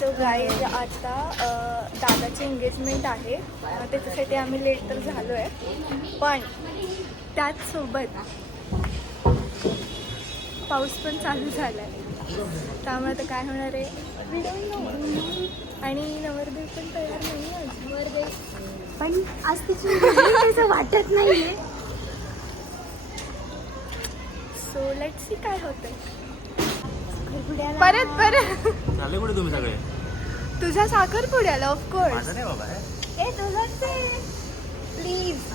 So guys आता दादाची engagement आहे. त्याच्यासाठी आम्ही लेट तर झालो आहे पण त्याचसोबत पाऊस पण चालू झाला आहे त्यामुळे आता काय होणार आहे. आणि नवरदेव पण तयार नाही आहे नवरदेव पण आज तिची असं वाटत नाहीये. सो लेट सी काय होतंय. परत परत. चालले कुठे तुम्ही सगळे? तुझ्या साखरपुड्याला ऑफकोर्स माझं नाही बाबा हे. ए तुझंच आहे प्लीज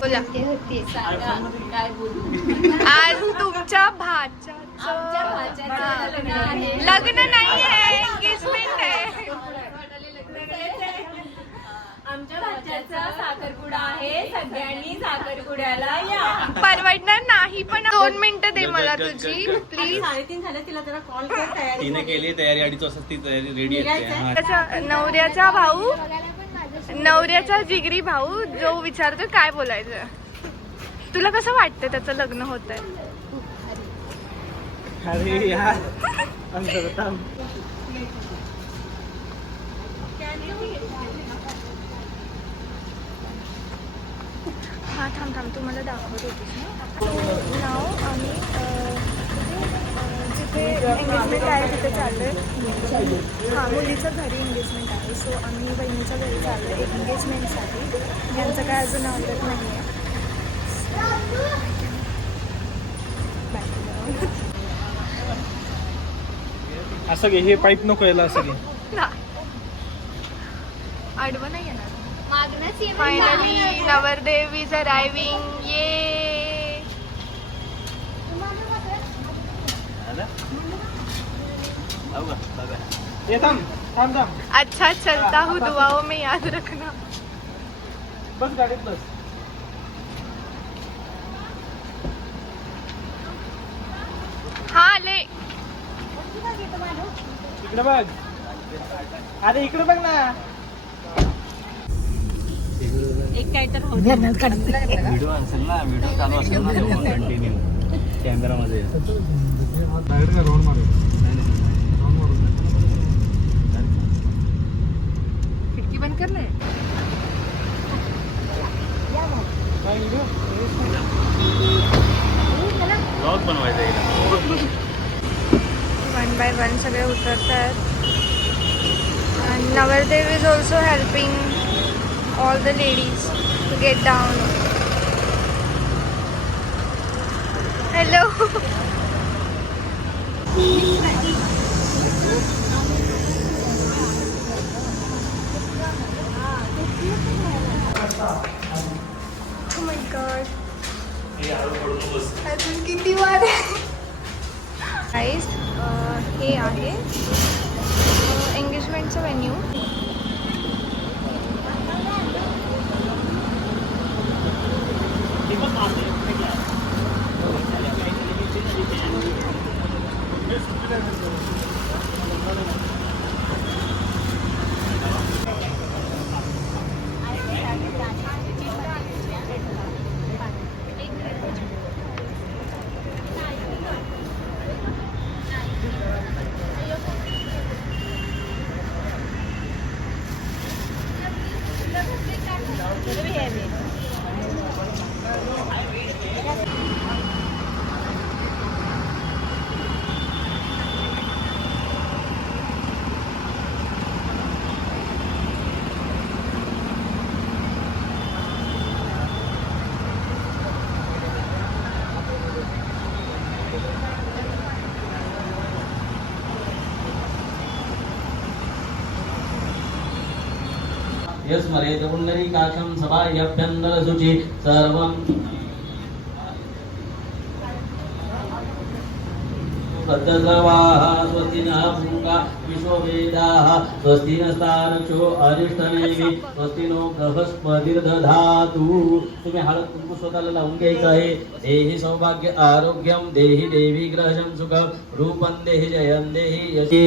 बोला. ते होते काय बोलू. आज तुमच्या भाच्याचं लग्न आहे. लग्न नाही आहे एंगेजमेंट आहे आमच्या भाच्याचा साखरपुडा आहे. सगळ्यांनी साखरपुड्याला या. परवडणार नाही पण दोन मिनिटं दे मला तुझी प्लीज साडेतीन झाले तिला जरा कॉल कर तयारी तिने केली तयारी अडीच वाजता ती तयारी रेडी. हा. त्याचा नवऱ्याचा भाऊ नवऱ्याचा जिगरी भाऊ जो विचारतो काय बोलायचं. तुला कसं वाटतं त्याचं लग्न होत आहे अरे यार. अंतर थांब. हा थांब थांब तू मला दाखवत होतीस ना? नाव आम्ही जिथे एंगेजमेंट आहे तिथे चाललो आहे हां मुलीचं घरी एंगेजमेंट आहे. सो आम्ही बहिणीच्या घरी चाललो आहे एंगेजमेंटसाठी यांचं काय अजून आवडत नाही आहे असं घे हे पाईप नको यायला असं घे. आडवं नाही ये फायनली नवरदेव इज अरायविंग ये अच्छा चलता हूँ दुआओं में याद रखना। बस गाडीत बस। हाँ ले। इकडे बघ। अरे इकडे बघ ना। एक काय तर व्हिडिओ असेल ना व्हिडिओ चालू असेल ना कंटिन्यू कॅमेरामध्ये. खिड़की बंद कर वन बाय वन सगळे उतरत आहेत and नवरदेव is also helping All the ladies to get down hello Oh my God. अजून किती वार गाईज हे आहे यस्मरेत पुण्डरीकाक्षं सभायभ्यन्तरशुचि सर्वं सत्यसर्वाः स्वस्ति नः विश्ववेदाः स्वस्ति अरिष्टनेमि स्वस्ति नो बृहस्पतिर्दधातु। तुम्ही हळद कुंकू स्वतःला लावून घ्यायचं आहे. देही सौभाग्य आरोग्यम देही देवी ग्रहशम सुखम रूपं देहि जयं देही यशी।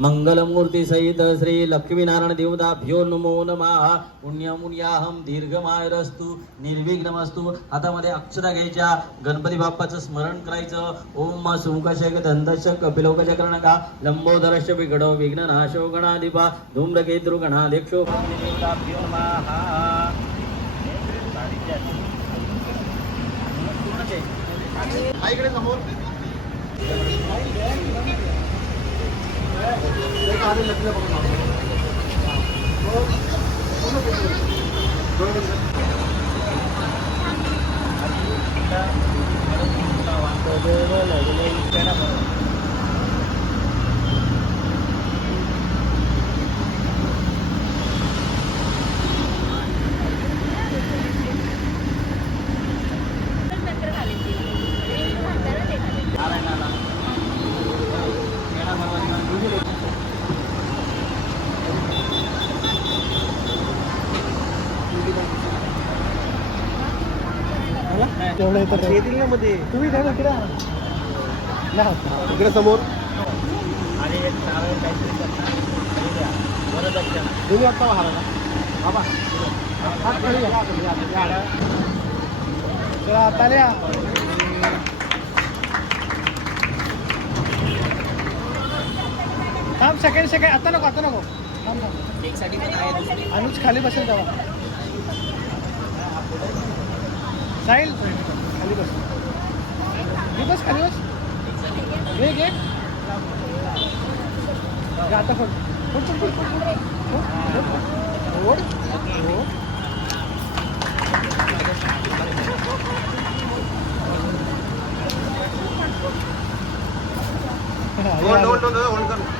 मंगलमूर्ती सहित श्री लक्ष्मीनारायण देवताभ्यो नमो नमः। पुण्यमुन्याहम दीर्घमायरस्तु निर्विघ्नमस्तु। हातामध्ये अक्षता घ्यायच्या गणपती बाप्पाचं स्मरण करायचं। ओम सुमुखाशय दंत गंधश्च कपिलौकज कर्णका लंबोदरश्च विघडो विघ्ननाशो गणाधिपा धूम्रकेतृ गणाधिक्षो इकडे समोर. तेवढं येतं येतील ना मध्ये तुम्ही काय इकडे. इकडे समोर. तुम्ही आत्ता महाराजा बाबा. चला आता द्या थांब सेकंड सेकंड. आता नको आता नको. थांब थांब अनुज खाली बसेल तेव्हा. साहिल खाली बस. ही बस खाली बस. वेग एक आता पण फुट फुट फुट फुट ओढ ओढ ओढ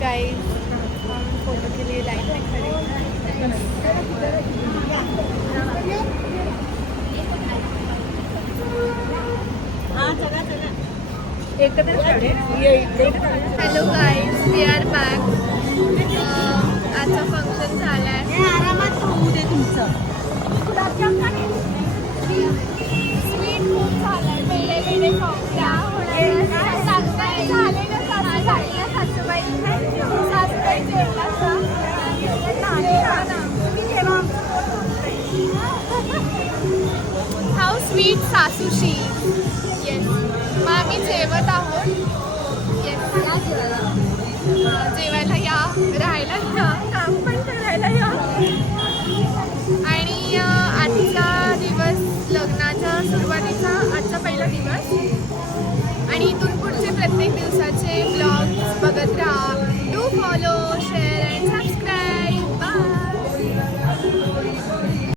गाइस हम फोटो के लिए में खड़े hello guys we are back आजचं फंक्शन झालं आहे आरामात होऊ दे तुमचं. स्वीट खूप हाऊ स्वीट सासूशी